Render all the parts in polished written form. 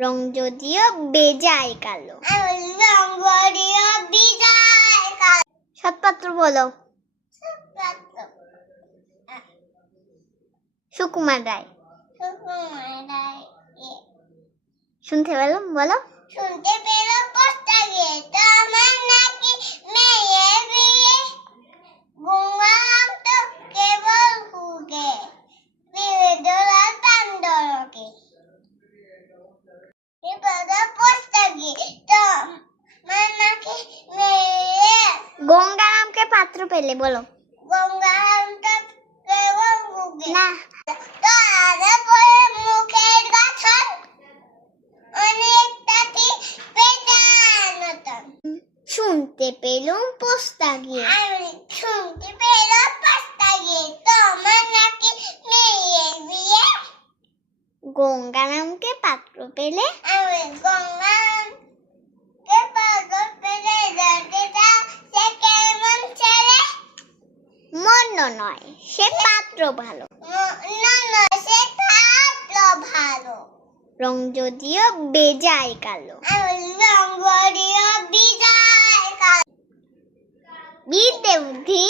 রং যদিও বেজায় কালো। সৎপাত্র বলো। সুকুমার রায়। শুনতে পেলাম, বলো। শুনতে পেলাম পোস্টার গিয়ে তোমার নাকি মেয়ে বিয়ে, ঘুমাম তো কেবল হুগে, বিয়ে দোলার বান্দরকে। পোস্টার গিয়ে তোমার নাকি মেয়ে। গঙ্গারামকে পাত্র পেলে, বলো। গঙ্গারাম তো কেবল হুগে না, তারে পরে মুখের গাছন অনেকটাটি পেটানোতন। শুনতে পেলুম পোস্তা গিয়ে। আমি শুনতে পেলাম পোস্টার গিয়ে তোমার নাকি মেয়ে বিয়ে, গঙ্গারামকে পাত্র পেলে। আমি গঙ্গাকে পাগল পেলে জানতে সে কেমন ছেলে। মন্দ নয়, সে পাত্র ভালো। না সে থাকলো ভালো। রং যদিও বেজায় কালো। আমি রঙ্গরিও বিজয় কাল। বিদ্যে বুদ্ধি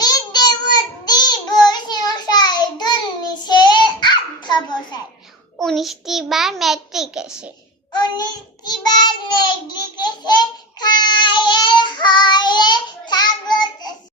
বিদ্যে বুদ্ধি বসে মশাই ধন্যিসের অধ্যবসায়। 19টি বার ম্যাট্রিক এসে। 19টি বার নেগলিকেশে